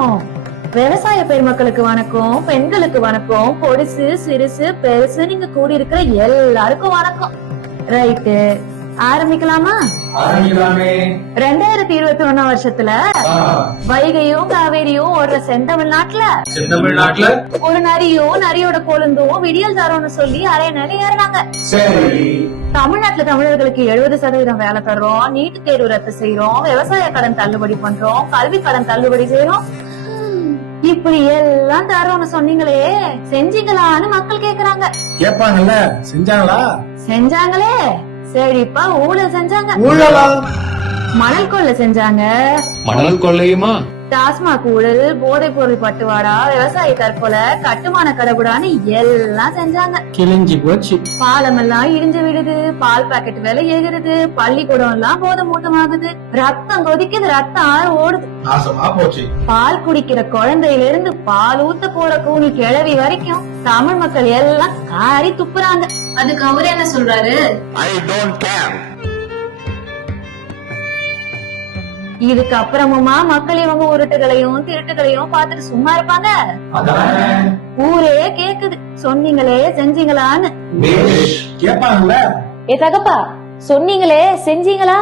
வணக்கம். விவசாய பெருமக்களுக்கு வணக்கம், பெண்களுக்கு வணக்கம், பொடிசு சிறுசு பெருசு நீங்க கூடி இருக்கிற எல்லாருக்கும் வணக்கம். ரைட்டு, ஆரம்பிக்கலாமா? 2021 வருஷத்துல வைகையும் காவேரியும் ஓடுற செந்தமிழ்நாட்டுல ஒரு நரியும் நரியோட கொழுந்தும் விடியல் தரோன்னு சொல்லி அரைய நிலை ஏறினாங்க. தமிழ்நாட்டுல தமிழர்களுக்கு 70% வேலை தர்றோம், நீட்டு தேர்வு ரத்து செய்யறோம், விவசாய கடன் தள்ளுபடி பண்றோம், கல்வி கடன் தள்ளுபடி செய்யறோம், இப்படி எல்லாம் தரோன்னு சொன்னீங்களே, செஞ்சீங்களான்னு மக்கள் கேக்குறாங்க. கேப்பாங்கல்ல, செஞ்சாங்களா? செஞ்சாங்களே. செழிப்பா ஊழல் செஞ்சாங்க. மணல் கொள்ளை செஞ்சாங்க. மணல் கொள்ளையுமா? டாஸ்மாக் ஊழல், போதைப் பொருள் பட்டுவாடா, விவசாய தற்கொலை, கட்டுமான கடவுடான்னு எல்லாம் செஞ்சாங்க. கிழிஞ்சி போச்சு. பாலம் எல்லாம் இடிஞ்சு விடுது, பால் பாக்கெட் விலை ஏகுறது, பள்ளிக்கூடம் எல்லாம் போதை மூட்டமாகுது, ரத்தம் கொதிக்குது, ரத்தம் ஆறு ஓடுது. நாசமா போச்சு. பால் குடிக்கிற குழந்தையில இருந்து பால் ஊத்த போற கூனி கிழவி வரைக்கும் தமிழ் மக்கள் எல்லாம் காரி துப்புறாங்க. அதுக்கு அவரு என்ன சொல்றாரு? இதுக்கு அப்புறமுமா மக்கள் இவங்க உருட்டுகளையும் திருட்டுகளையும் பார்த்துட்டு சும்மா இருப்பாங்க? ஊரே கேக்குது, சொன்னீங்களே செஞ்சீங்களான்னு. கேப்பாங்கல்ல. ஏ தகப்பா, சொன்னீங்களே செஞ்சீங்களா?